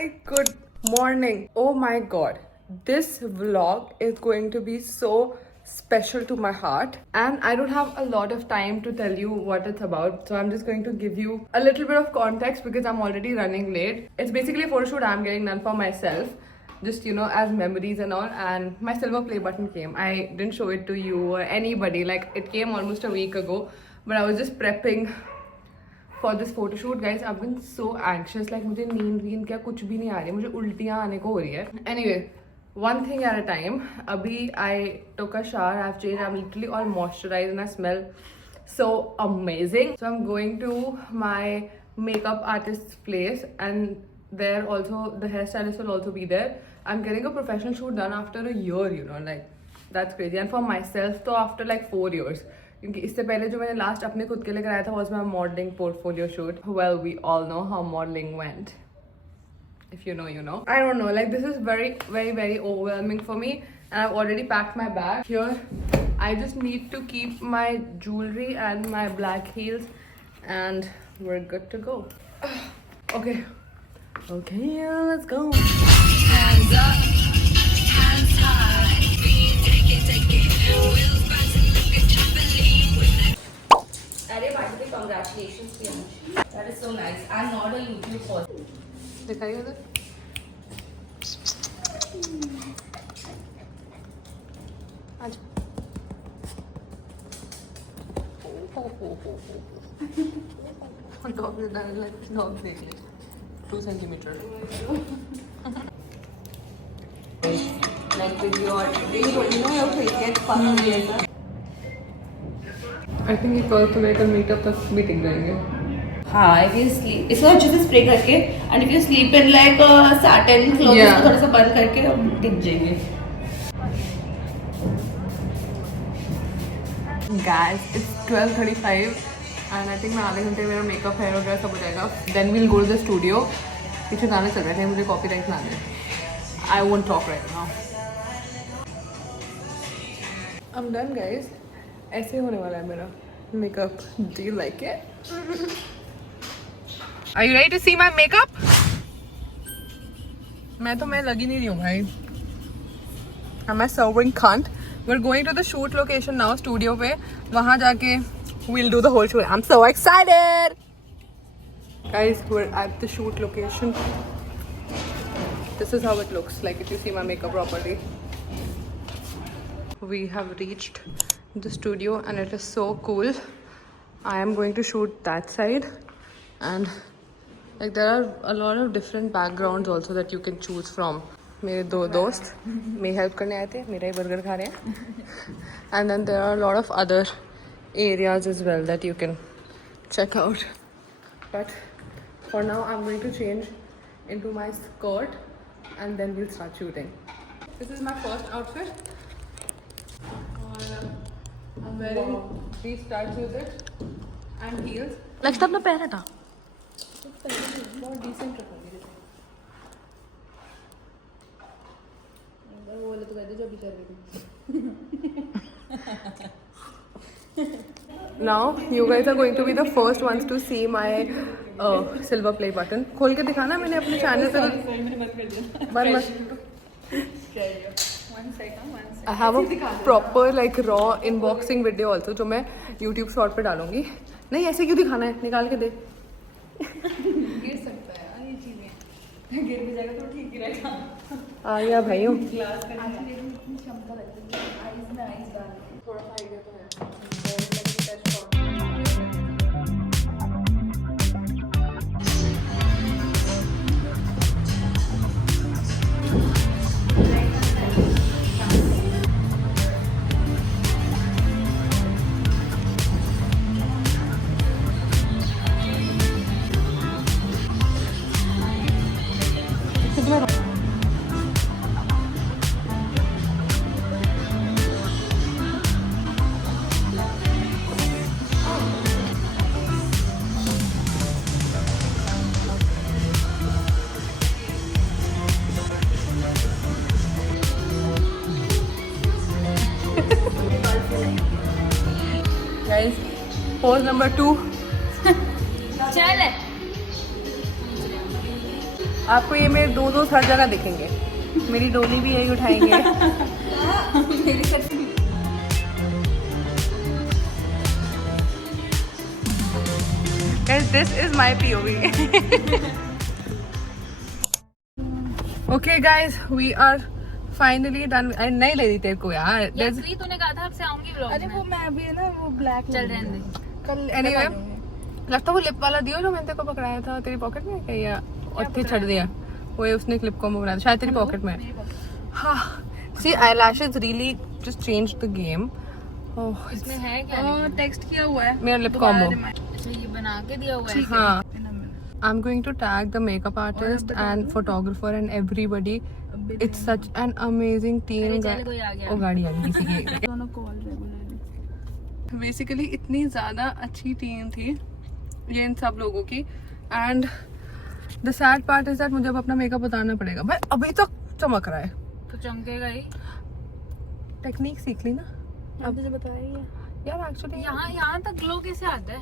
Hi, good morning. Oh my god, this vlog is going to be so special to my heart, and I don't have a lot of time to tell you what it's about, so I'm just going to give you a little bit of context because I'm already running late. It's basically a photo shoot I'm getting done for myself, just as memories and all. And my silver play button came. I didn't show it to you or anybody, like it came almost a week ago, but I was just prepping for this photo shoot. Guys, I've been so anxious, like मुझे नींद क्या कुछ भी नहीं आ रही है, मुझे उल्टियाँ आने को हो रही है. Anyway, one thing at a time. अभी I took a shower, I've changed, I'm literally all moisturized and I smell so amazing. So I'm going to my makeup artist's place, and there also the hairstylist will also be there. I'm getting a professional shoot done after a year, like that's crazy. And for myself, तो after like 4 years. क्योंकि इससे पहले जो मैंने last अपने खुद के लिए कराया था was my modeling portfolio shoot. Well, we all know how modeling went. If you know, you know. I don't know, like this is very, very, very overwhelming for me, and I've already packed my bag. Here, I just need to keep my jewelry and my black heels, and we're good to go. Okay. Okay, yeah, let's go. Hands up, hands high. Take it. Wheels bouncing like a trampoline with it. Arey, by the way, congratulations, Priyansh. That is so nice. I'm not a YouTube person. दिखाइए उधर. आज. Dog is done like dog देख ले. 2 centimeter. Like with your, your face gets puffy. I think ये कल तुम्हें कल meetup तक भी टिक जाएंगे. हाँ, if you sleep, इसको अच्छे से स्प्रे करके, and if you sleep in like satin clothes, इसको थोड़ा सा बंद करके दिख जाएंगे. Guys, it's 12:35 and I think मैं आधे घंटे में मेरा मेकअप हेयर वगैरह सब हो जाएगा. Then we'll go to the studio. पीछे गाने चल रहे थे, मुझे कॉपीराइट ना दे. I won't talk right now. I'm done, guys. ऐसे होने वाला है मेरा makeup. Do you like it? Are you ready to see my makeup? मैं लगी नहीं रही हूँ भाई. Am I serving cunt? We're going to the shoot location now, studio पे. वहाँ जाके we'll do the whole shoot. I'm so excited! Guys, we're at the shoot location. This is how it looks like if you see my makeup properly. We have reached the studio and it is so cool. I am going to shoot that side, and like there are a lot of different backgrounds also that you can choose from. मेरे दो दोस्त मेरी help करने आए थे, मेरा ही burger खा रहे हैं. And then there are a lot of other areas as well that you can check out. But for now I'm going to change into my skirt and then we'll start shooting. This is my first outfit. I'm wearing these studs with it and heels. लगता अपना पहना था. बहुत decent रखा है. वो वाले तो कहते जो अभी कर रही थी. Now you guys are going to be the first ones to see my silver play button. खोल के दिखाना मैंने अपने चैनल पे. बंद मत. I have a proper like raw unboxing video also जो मैं YouTube short पे डालूंगी. नहीं ऐसे क्यों दिखाना है, निकाल के दे. गिर सकता है यार ये चीजें. गिर भी जाएगा तो ठीक ही रहेगा. आ गया भाइयों. ग्लास का इतनी क्षमता रखती है. आइस में आइस डाल. थोड़ा सा आइडिया तो है. Guys, pose number 2. चल. आपको ये मेरे दो हर जगह दिखेंगे, मेरी डोली भी यही उठाएंगे। This is my POV. Okay guys, we are finally done. नहीं ले दी तेरे को यार। फ्री तूने कहा था आपसे आऊंगी व्लॉग अरे वो मैं अभी है ना वो ब्लैक चल रहने दे। कल Anyway, लगता वो लिप वाला दियो जो मैंने तेरे को पकड़ाया था तेरी पॉकेट में क्या, या और थे छड़ दिया वो उसने क्लिप को बनाया शायद तेरी पॉकेट में। हाँ, see eyelashes really just changed the game. Oh, इसमें है क्या? टेक्स्ट किया हुआ है मेरा लिप कॉम्बो। अच्छा ये बना के दिया हुआ है। हाँ, I'm going to tag the makeup artist and photographer and everybody. It's such an amazing team. चल कोई आ गया। ओ गाड़ी आ गई किसी की। दोनों कॉल रेगुलरली। बेसिकली इतनी ज़्यादा अच्छी टीम थी ये इन सब लोगों की, and the sad part is that मुझे अब अपना मेकअप उतारना पड़ेगा। भाई अभी तक चमक रहा है। तो चमकेगा ही। टेक्निक सीख ली ना अब तुझे बताया ही है। यार एक्चुअली। यहाँ तक ग्लो कैसे आता है?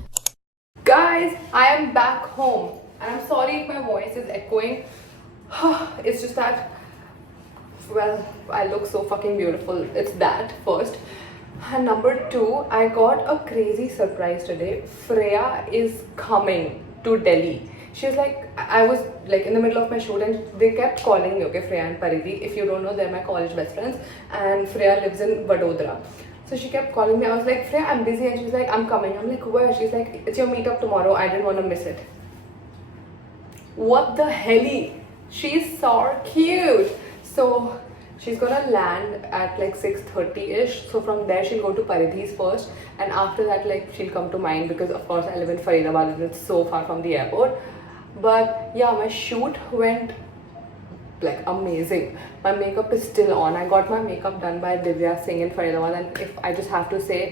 Guys, I am back home and I'm sorry if my voice is echoing. It's just that, well, I look so fucking beautiful. It's that first. And number two, I got a crazy surprise today. Freya is coming to Delhi. She's like, I was like in the middle of my shoot and they kept calling me, okay, Freya and Paridhi. If you don't know, they're my college best friends. And Freya lives in Vadodara. So she kept calling me. I was like, Freya, I'm busy. And she's like, I'm coming. I'm like, where? She's like, it's your meetup tomorrow. I didn't want to miss it. What the helly? She's so cute. So she's gonna land at like 6:30ish. So from there she'll go to Paridhi's first, and after that like she'll come to mine because of course I live in Faridabad and it's so far from the airport. But yeah, my shoot went like amazing. My makeup is still on. I got my makeup done by Divya Singh in Faridabad, and if I just have to say,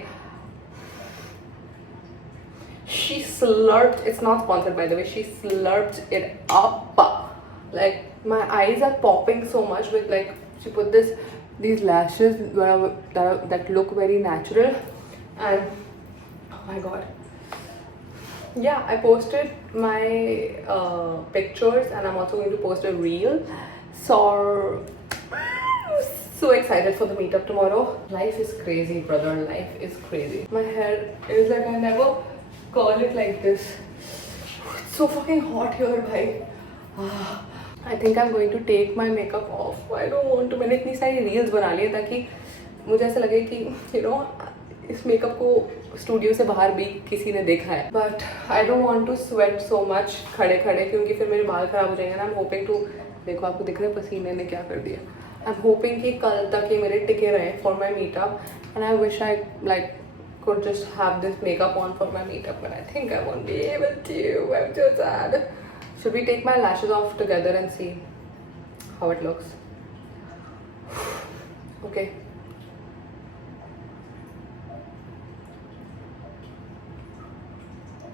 she slurped, it's not sponsored by the way, she slurped it up. Like my eyes are popping so much with like, she put these lashes that look very natural, and oh my god. Yeah, I posted my pictures and I'm also going to post a reel. So excited for the meetup tomorrow. Life is crazy, brother. Life is crazy. My hair is like, I never curl it like this. It's so fucking hot here, bhai. I think I'm going to take my makeup off. I don't want to. मैंने इतनी सारी reels बना ली है ताकि मुझे ऐसा लगे कि you know इस मेकअप को स्टूडियो से बाहर भी किसी ने देखा है. But I don't want to sweat so much खड़े खड़े क्योंकि फिर मेरे बाल खराब हो जाएंगे ना. I'm hoping to, देखो आपको दिख रहा है पसीने ने क्या कर दिया. I'm hoping कि कल तक ये मेरे टिके रहे for my meetup, and I wish I like could just have this makeup on for my meetup, but I think I won't be able to. I'm so sad. Should we take my lashes off together and see how it looks? Okay.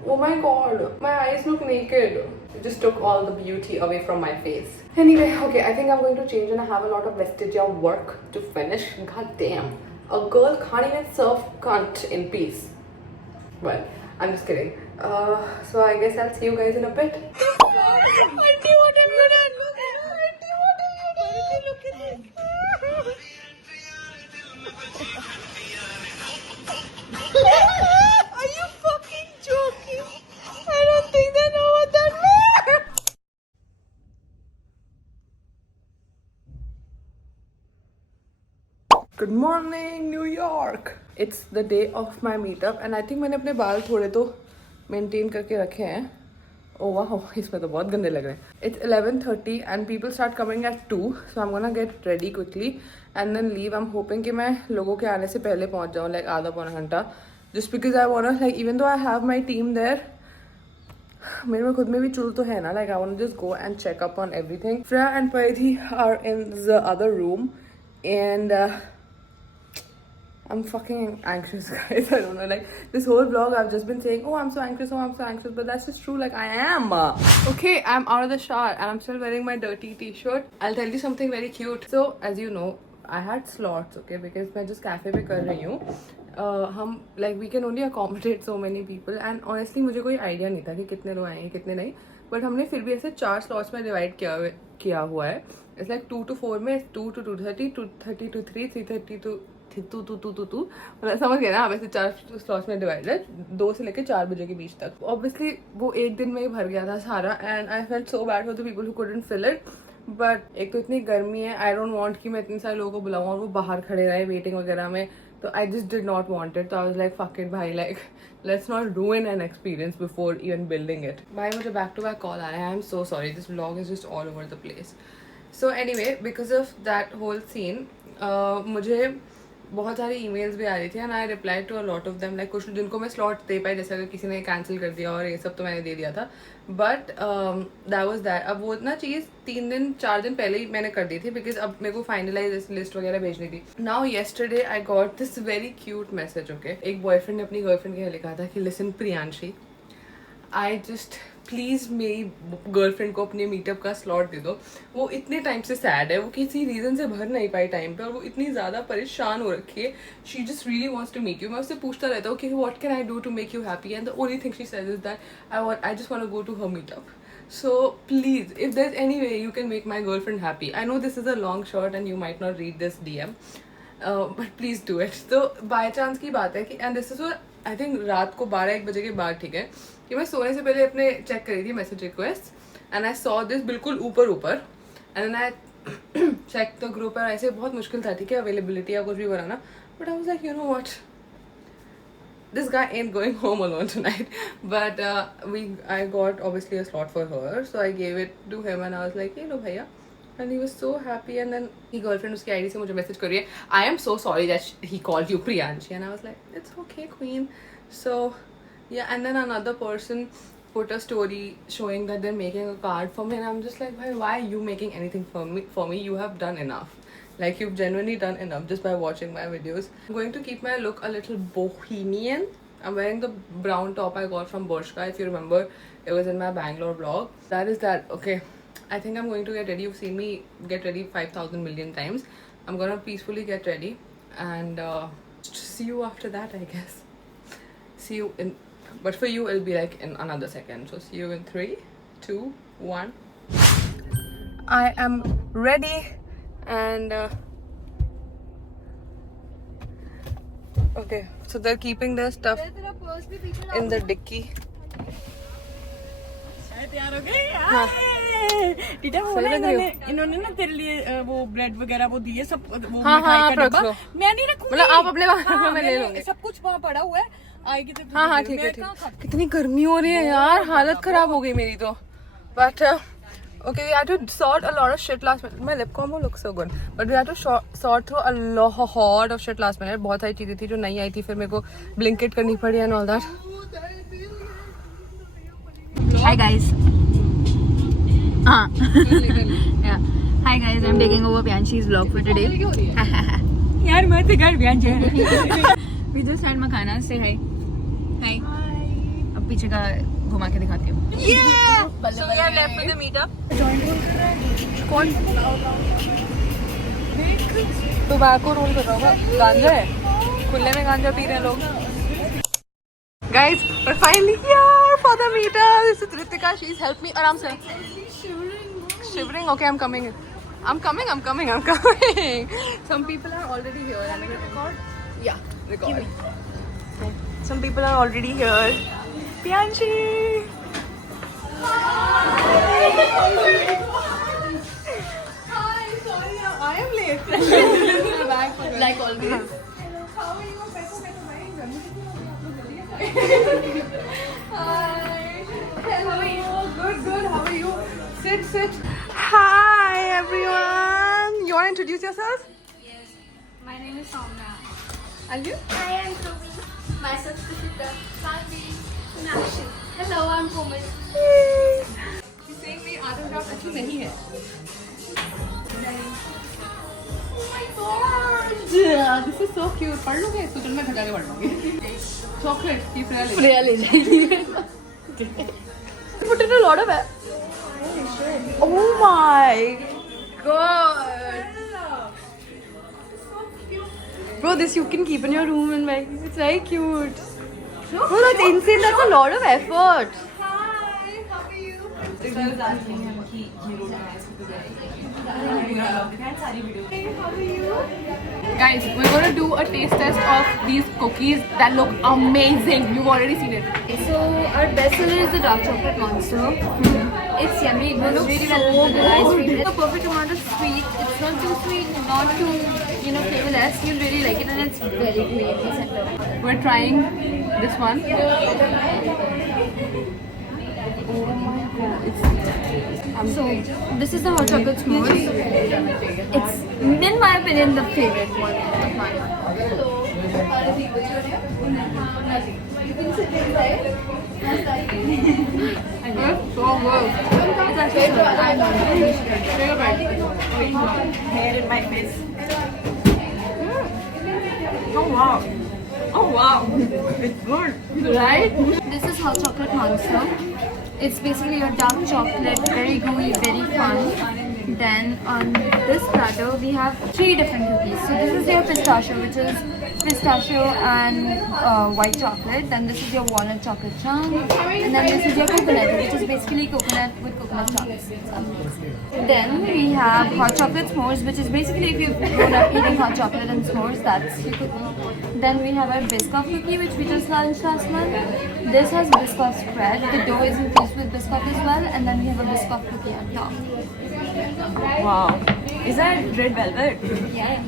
Oh my god, my eyes look naked. It just took all the beauty away from my face. Anyway, okay, I think I'm going to change and I have a lot of vestigial work to finish. God damn. A girl can't even serve cunt in peace. Well, I'm just kidding. So I guess I'll see you guys in a bit. Auntie, what have you done? Auntie, what have you done? Look at this. Are you fucking joking? I don't think they know what that means. Good morning, New York. It's the day of my meetup and I think मैंने अपने बाल थोड़े तो maintain करके रखे हैं. Oh wow, इसमें तो बहुत गंदे लग रहे हैं. It's 11:30 and people start coming at 2, so I'm gonna get ready quickly and then leave. I'm hoping कि मैं लोगों के आने से पहले पहुंच जाऊँ, like आधा पौना घंटा. Just because I wanna, like, even though I have my team there, मेरे में खुद में भी चुल तो है ना, like I wanna just go and check up on everything. Freya and Paridhi are in the other room and I'm fucking anxious, guys. I don't know, like this whole vlog I've just been saying, oh I'm so anxious, but that's just true, like I am. Okay, I'm out of the shower and I'm still wearing my dirty t-shirt. I'll tell you something very cute. So as you know, I had slots, okay, because मैं just cafe पे कर रही हूँ. हम like we can only accommodate so many people and honestly मुझे कोई idea नहीं था कि कितने लोग आएंगे कितने नहीं. बट हमने फिर भी ऐसे 4 स्लॉट्स में डिवाइड किया हुआ है. इट्स लाइक 2 to 4 में 2 to 2:30, 2:30 to 3, 3:30 to 2 मतलब समझ गए ना आप. ऐसे 4 स्लॉट्स में डिवाइड है 2 से लेकर 4 बजे के बीच तक. ऑब्वियसली वो एक दिन में ही भर गया था सारा and I felt so bad for the people who couldn't fill it. But एक तो इतनी गर्मी है, आई डोंट वांट कि मैं इतने सारे लोगों को बुलाऊं और वो बाहर खड़े रहे वेटिंग वगैरह में. तो I just did not want it. तो I was like fuck it भाई, like let's not ruin an experience before even building it. भाई मुझे बैक टू बैक कॉल आया है. I am so sorry, this vlog is just all over the place. So anyway, because of that whole scene मुझे बहुत सारी emails भी आ रही थी and I reply to a lot of them. Like कुछ जिनको मैं स्लॉट दे पाई, जैसे अगर किसी ने कैंसिल कर दिया और ये सब तो मैंने दे दिया था. But that was that. अब वो ना चीज़ 3-4 दिन पहले ही मैंने कर दी थी बिकॉज अब मेरे को फाइनलाइज लिस्ट वगैरह भेजनी थी. Now yesterday I got this very cute message. Okay, एक बॉयफ्रेंड ने अपनी गर्लफ्रेंड के लिए लिखा था कि listen Priyanshi, I just please मेरी गर्लफ्रेंड को अपने मीटअप का स्लॉट दे दो. वो इतने टाइम से सैड है, वो किसी रीज़न से भर नहीं पाई टाइम पे और वो इतनी ज़्यादा परेशान हो रखी है. She just really wants to meet you. मैं उससे पूछता रहता हूँ कि what can I do to make you happy and the only thing she says is that I just want to go to her meetup. So please, if there's any way you can make my girlfriend happy, I know this is a long shot and you might not read this DM, but please do it. तो by chance की बात है कि and this is what I think रात को 12-1 बजे के बाद, ठीक है, कि मैं सोने से पहले अपने चेक करी थी message request and I saw this बिल्कुल ऊपर and I check the group. और ऐसे बहुत मुश्किल था, ठीक है, अवेलेबिलिटी या कुछ भी बनाना. But I was like, you know what, this guy ain't going home alone tonight. But I got obviously a slot for her, so I gave it to him and I was like, hey lo bhaiya, and he was so happy. And then he girlfriend uski ID se mujhe message kar rahi hai, I am so sorry that he called you Priyanshi. And I was like, it's okay queen. So yeah, and then another person put a story showing that they're making a card for me and I'm just like, bhai, why are you making anything for me? You have done enough. Like, you've genuinely done enough just by watching my videos. I'm going to keep my look a little bohemian. I'm wearing the brown top I got from Bershka. If you remember, it was in my Bangalore vlog. That is that. Okay, I think I'm going to get ready. You've seen me get ready 5,000 million times. I'm gonna peacefully get ready and see you after that, I guess. See you in, but for you it'll be like in another second. So see you in 3, 2, 1. I am ready. And okay, so they're keeping their stuff in the dicky. तैयार हो गई. हाँ. Theta सही बोला लग रही हो. इन्होंने ना तेरे लिए वो ब्रेड वगैरह वो दिए सब, वो हाँ, मिठाई हाँ, का आप रख डब्बा. लो. मैं नहीं रखूंगी. मतलब आप अपने हाँ, मैं ले लूंगी. सब कुछ वहाँ पड़ा हुआ है, आएगी तो हाँ हाँ ठीक है ठीक. कितनी गर्मी हो रही है यार, हालत खराब हो गई मेरी तो. But okay, we had to sort a lot of shit last minute. My lip combo looks so good, but we had to sort through a lot of shit last minute. बहुत सारी चीजें थी जो नहीं आई थी, फिर मेरे को Blinkit करनी पड़ी and all that. Hi guys. Yeah. Hi guys, I'm taking over Priyanshi's vlog for today. यार मैं तो घर Priyanshi. We just had Makhana. Say hi. Hi. अब पीछे का घुमा के दिखाती हूँ. Yeah. So we are left with the meetup. कौन? टोबैको रोल कर रहा होगा. गांजा है. खुले में गांजा पी रहे हैं लोग. Guys, we're finally here for the meetup. This is Ritika. She's helped me. Aram se. Shivering. Okay, I'm coming. I'm coming. Some people are already here. Am I gonna record? Yeah, record. Some people are already here. Priyanshi. Hi, sorry, I am late. Like always. Hi. Hello. Good. How are you? Sit. Hi, everyone. You want to introduce yourself? Yes. My name is Soumya. And you? I am Toby. Myself Sushita. Sanvi. Nakshi. Hello, I'm Komal. He's saying मेरी आदत आप अच्छी नहीं है. Oh my god! This is so cute. पढ़ लोगे इसको? चल मैं खजा के पढ़ लूँगी. Chocolate की फ्रेया ले जाएगी. Put in a lot of it. Oh my god! Bro, this you can keep in your room and like it's very cute. Bro, that's insane. That's a lot of effort. Hi, how are you? Guys, we're going to do a taste test of these cookies that look amazing. You've already seen it. So our best seller is the dark chocolate monster. It's yummy. It goes really well with the ice cream. It's a perfect amount of sweet. It's not too sweet, not too flavorless. You'll really like it, and it's very creamy center. We're trying this one. So this is the hot chocolate s'mores. It's, in my opinion, the favorite one of mine. It's so good. It's actually so good. Take a bite. Hair in my face. Oh wow. Oh wow. It's good. Right? This is hot chocolate monster. It's basically your dark chocolate, very gooey, very fun. Then on this platter we have 3 different cookies. So this is your pistachio, which is pistachio and white chocolate. Then this is your walnut chocolate chunk. And then this is your coconut, which is basically coconut with coconut chunks. It's amazing. Then we have hot chocolate s'mores, which is basically if you've grown up eating hot chocolate and s'mores, that's your cookie. Then we have our Biscoff cookie, which we just launched last month. This has Biscoff spread. The dough is infused with Biscoff as well. And then we have a Biscoff cookie on top. Wow. Is that red velvet? Yeah.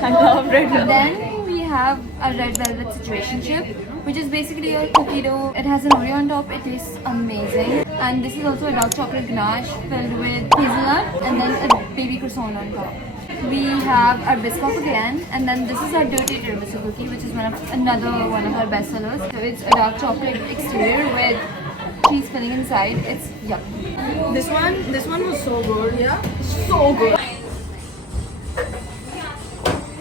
I love red velvet. Then we have a red velvet situation chip, which is basically a cookie dough. It has an Oreo on top. It tastes amazing. And this is also a dark chocolate ganache filled with hazelnut and then a baby croissant on top. We have our Biscoff again, and then this is our dirty tiramisu cookie, which is another one of our best sellers. So it's a dark chocolate exterior with cheese filling inside. It's yummy. This one was so good. Yeah. So good.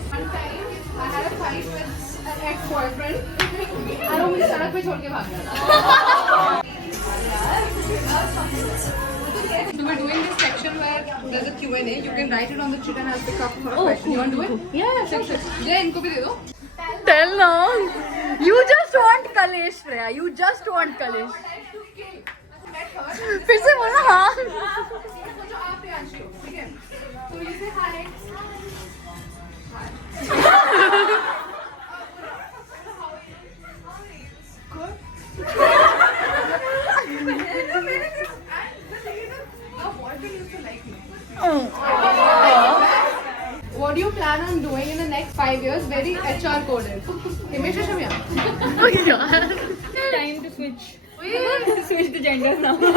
One time, I had a fight with an ex-boyfriend. I don't mean सड़क पे छोड़ के भाग जाना. So we're doing this section where there's a Q&A. You can write it on the sheet and I'll pick up her question. You want to do it? Yeah, sure. Yeah, इनको भी दे दो. Tell now. You just want Kalesh, Freya. You just want Kalesh. फिर से बोलना हाँ. सोचो आप प्रियांशु, ठीक है? So you say hi. What do you plan on doing in the next 5 years? Very HR coded. Himesh Shamya. Time to switch. Switch the genders now. Wait,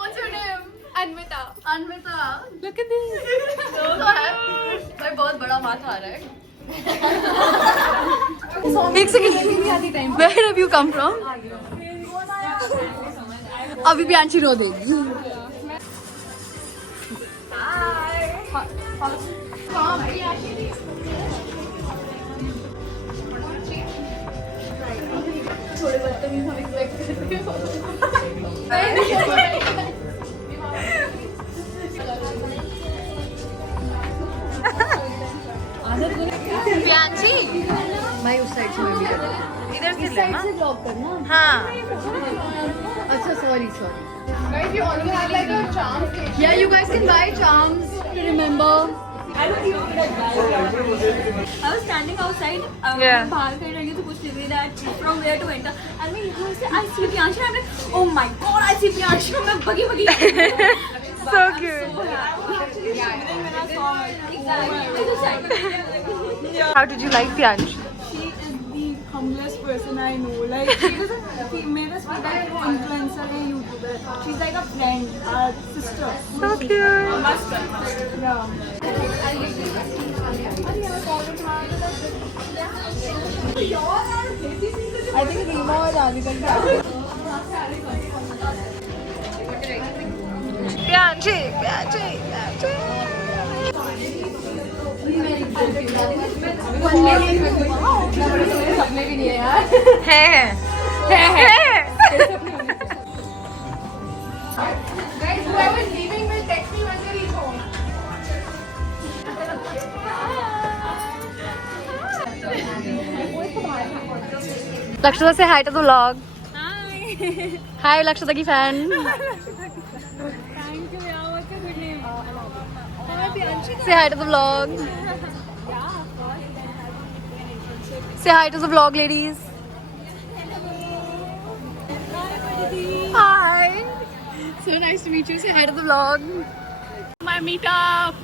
what's your name? Anvita. Anvita. Look at this. भाई बहुत बड़ा हाथ आ रहा है. एक second. Where have you come from? अभी भी आंची रो देगी. थोड़े बदतमीज हम एक्सपेक्ट करते प्रियांशी मैं उस साइड से भी इधर से लेना. ड्रॉप करना. हाँ. अच्छा sorry. Guys, you always have like a charm station. Yeah, you guys can buy charms to remember. I was standing outside. बाहर खड़ी रही तो पूछ रही that from where to enter. And मैं यहाँ से I see Priyanshu. I'm like, oh my god, I see Priyanshu. मैं बगी. So cute. So happy. When I saw her, exactly. I was excited. How did you like Priyansh? She is the humblest person I know. Like she doesn't make us feel like an influencer or YouTuber. She's like a friend, a sister. So cute. Yeah. I think Rima or Radhika can. सपने भी नहीं है यार. Guys, whoever's leaving will text me when they reach home. Lakshma, say hi to the vlog. Hi. Hi, Lakshadaki fan. Thank you, yeah, what's your good name? Say hi to the vlog. Say hi to the vlog, ladies. Hi. So nice to meet you. Say hi to the vlog. My meetup.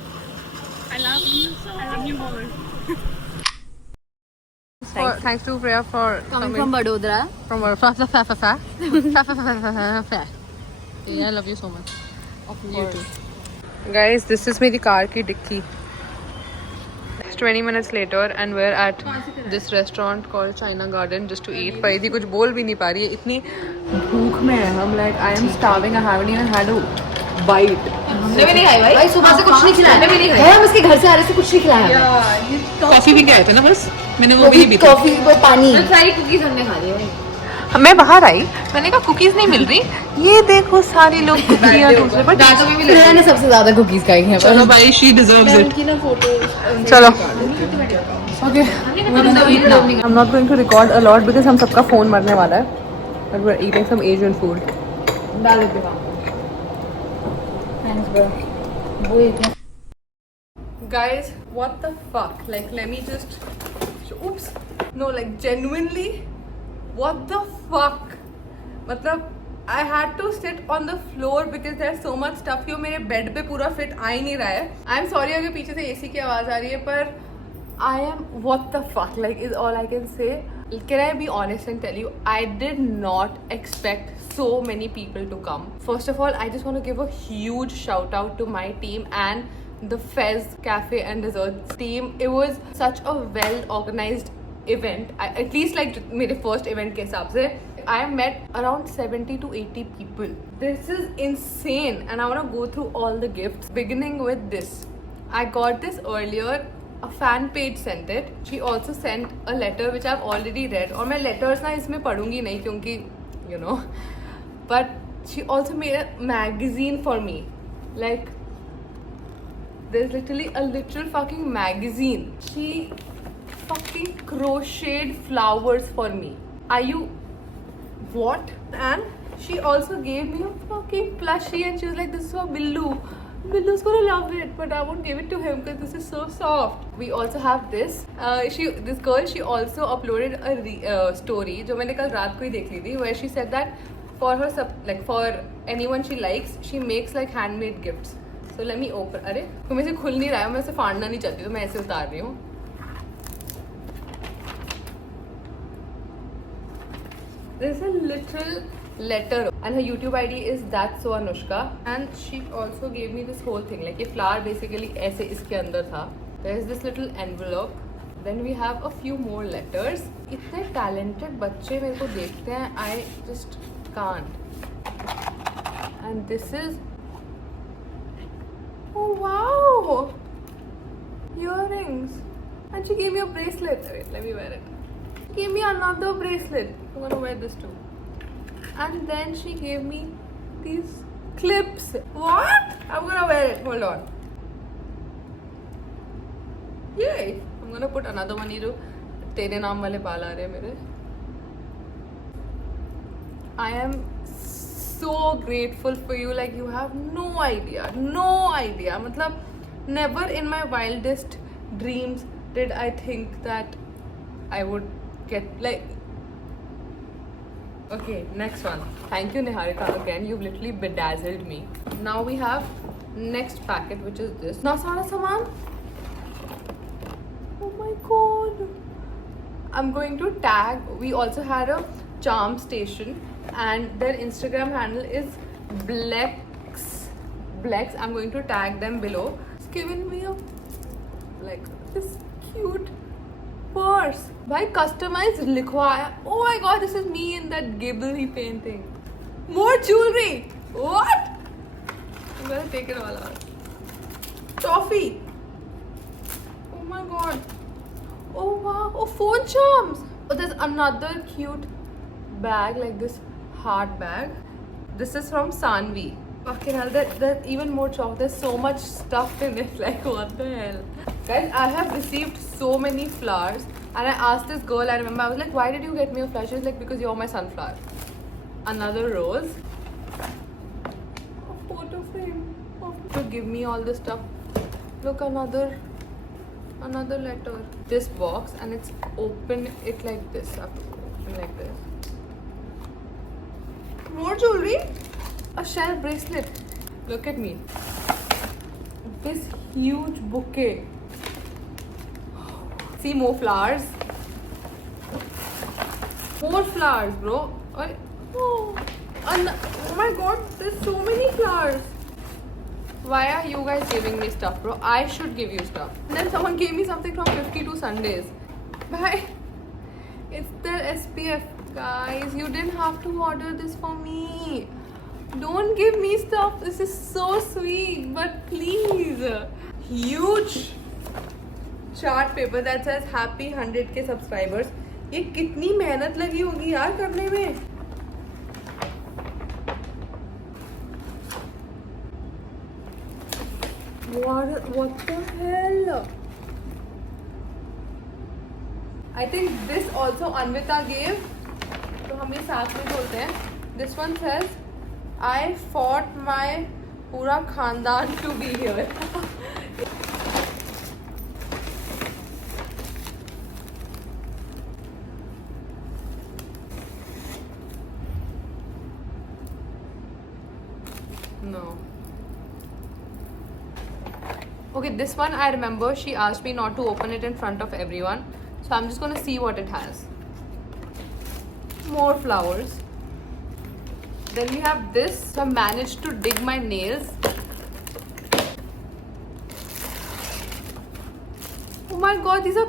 I love you so. I love you more. Thanks to Freya for Coming from Vadodara. from our Yeah, I love you so much. You too. Guys, this is मेरी car की dicky. It's 20 minutes later and we're at this restaurant called China Garden just to eat. परिधि कुछ बोल भी नहीं पा रही है, इतनी भूख में है हम. Like I am starving. I haven't even had a bite. हमने भी नहीं खाई भाई सुबह से कुछ नहीं खिलाया. हमने भी नहीं खाई. हम इसके घर से आ रहे से कुछ नहीं खिलाया. कॉफी भी गए थे ना बस. मैंने वो भी नहीं पी. कॉफी वो पानी. सारी कुकीज हमने खा ली भाई. मैं बाहर आई, मैंने कहा कुकीज नहीं मिल रही. ये देखो सारे लोग कुकियां ढूंढ रहे. बट प्रिया ने सबसे ज्यादा कुकीज खाई हैं. चलो भाई, she deserves it. चलो. Okay. I'm not going to record a lot because हम सबका phone मरने वाला है. But we're eating some Asian food. Thanks bro. वो इतना. Guys, what the fuck? Like, let me just. Oops. No, like genuinely. What the fuck? मतलब I had to sit on the floor because there's so much stuff here. मेरे bed पे पूरा fit आ ही नहीं रहा है. I'm sorry अगर पीछे से AC की आवाज़ आ रही है, पर I am what the fuck like is all I can say. Can I be honest and tell you, I did not expect so many people to come. First of all, I just want to give a huge shout out to my team and the Fez Cafe and Desserts team. It was such a well organized event. At least like मेरे first event के हिसाब से I met around 70 to 80 people. This is insane and I want to go through all the gifts beginning with this. I got this earlier. A fan page sent it. She also sent a letter which I've already read. और मैं letters ना इसमें पढ़ूंगी नहीं क्योंकि you know. But she also made a magazine for me. Like there's literally a literal fucking magazine. She fucking crocheted flowers for me. Are you what? And she also gave me a fucking plushie and she was like, this is for Billu. Billu's gonna love it, but I won't give it to him because this is so soft. We also have this. This girl, she also uploaded a story जो मैंने कल रात को ही देख ली थी, where she said that for her like for anyone she likes, she makes like handmade gifts. So let me open. अरे तुम्हें से खुल नहीं रहा है, मैं इसे फाड़ना नहीं चाहती, तो मैं ऐसे उतार रही हूँ. There's a literal letter and her YouTube ID is That's So Anushka and she also gave me this whole thing like ये flower basically ऐसे इसके अंदर था. There's this little envelope. Then we have a few more letters. इतने talented बच्चे मेरे को देखते हैं, I just can't. And this is, oh wow, earrings. And she gave me a bracelet. Wait, let me wear it. She gave me another bracelet. I'm gonna wear this too. And then she gave me these clips. What? I'm gonna wear it. Hold on. Yay! I'm gonna put another one. ये जो तेरे नाम वाले बाल आ रहे हैं मेरे. I am so grateful for you. Like you have no idea. No idea. मतलब never in my wildest dreams did I think that I would get like. Okay, next one. Thank you, Niharika. Again, you've literally bedazzled me. Now we have next packet, which is this. Now, Sara Saman. Oh my god. I'm going to tag. We also had a charm station, and their Instagram handle is Blex. Blex. I'm going to tag them below. It's given me a like this cute purse. By customized लिखवाया. Oh my god, this is me in that Ghibli painting. More jewelry. What? I'm gonna take it all out. Toffee. Oh my god. Oh wow. Oh, phone charms. Oh, there's another cute bag like this heart bag. This is from Sanvi. Fucking hell, there's even more chalk. There's so much stuff in it. Like, what the hell? Guys, I have received so many flowers. And I asked this girl, I remember, I was like, why did you get me a flower? She was like, because you're my sunflower. another rose, a photo frame to give me all the stuff. Look, another letter. This box, and it's open it like this. Up, open like this. More jewelry. A shell bracelet. Look at me. This huge bouquet. See, more flowers. More flowers, bro. Oh my god, there's so many flowers. Why are you guys giving me stuff, bro? I should give you stuff. And then someone gave me something from 52 Sundays. Bye. It's their SPF. Guys, you didn't have to order this for me. Don't give me stuff. This is so sweet, but please. Huge chart paper that says happy 100k subscribers. ये कितनी मेहनत लगी होगी यार करने में. What the hell? I think this also Anvita gave. तो हम ये साथ में बोलते हैं. This one says, I fought my पूरा खानदान to be here. No. Okay, this one I remember she asked me not to open it in front of everyone. So I'm just gonna see what it has. More flowers. Then we have this. So I managed to dig my nails. Oh my god, these are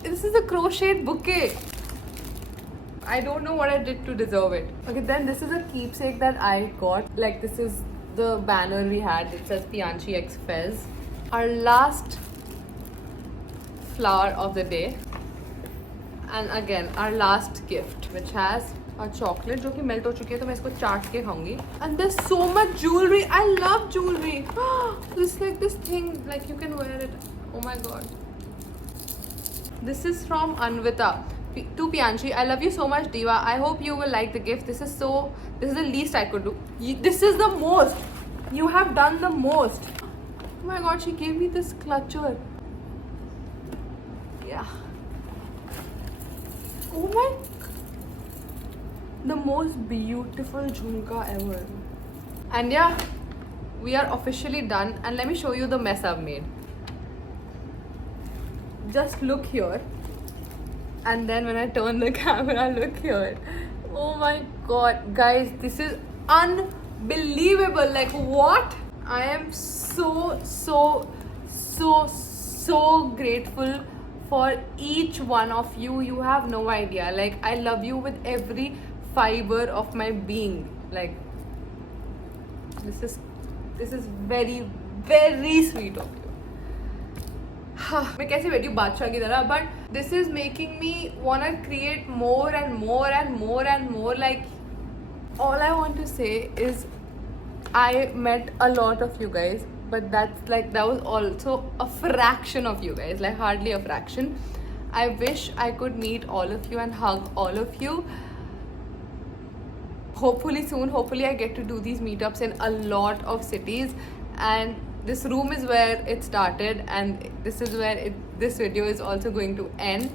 this is a crocheted bouquet. I don't know what I did to deserve it. Okay, then this is a keepsake that I got. Like, this is the banner we had. It says Pianchi X Fez. Our last flower of the day. And again, our last gift, which has a chocolate जो कि melt हो चुकी है, तो मैं इसको चाट के खाऊंगी. And there's so much jewelry. I love jewelry. This like this thing, like you can wear it. Oh my god. This is from Anvita to Pianchi. I love you so much, Diva. I hope you will like the gift. This is the least I could do. This is the most. You have done the most. Oh my god, she gave me this clutcher. Yeah. Oh my. The most beautiful jhumka ever. And yeah, we are officially done. And let me show you the mess I've made. Just look here. And then when I turn the camera, look here. Oh my god, guys, this is unbelievable. Like, what? I am so grateful for each one of you. You have no idea. Like, I love you with every fiber of my being. Like, this is very, very sweet of you. मैं कैसे बैठी हूँ बादशाह की तरह, but this is making me wanna create more and more and more and more. Like, all I want to say is I met a lot of you guys, but that was also a fraction of you guys, like hardly a fraction. I wish I could meet all of you and hug all of you. Hopefully soon, hopefully I get to do these meetups in a lot of cities, and this room is where it started, and this is where this video is also going to end.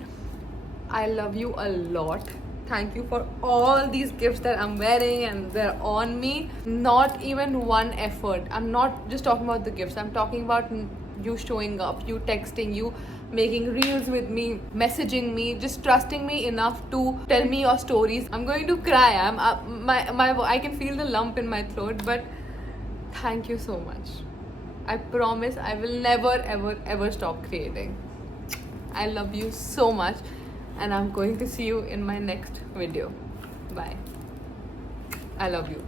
I love you a lot. Thank you for all these gifts that I'm wearing and they're on me. Not even one effort. I'm not just talking about the gifts. I'm talking about you showing up, you texting, you making reels with me, messaging me, just trusting me enough to tell me your stories. I'm going to cry. I can feel the lump in my throat, but thank you so much. I promise I will never ever stop creating. I love you so much, and I'm going to see you in my next video. Bye. I love you.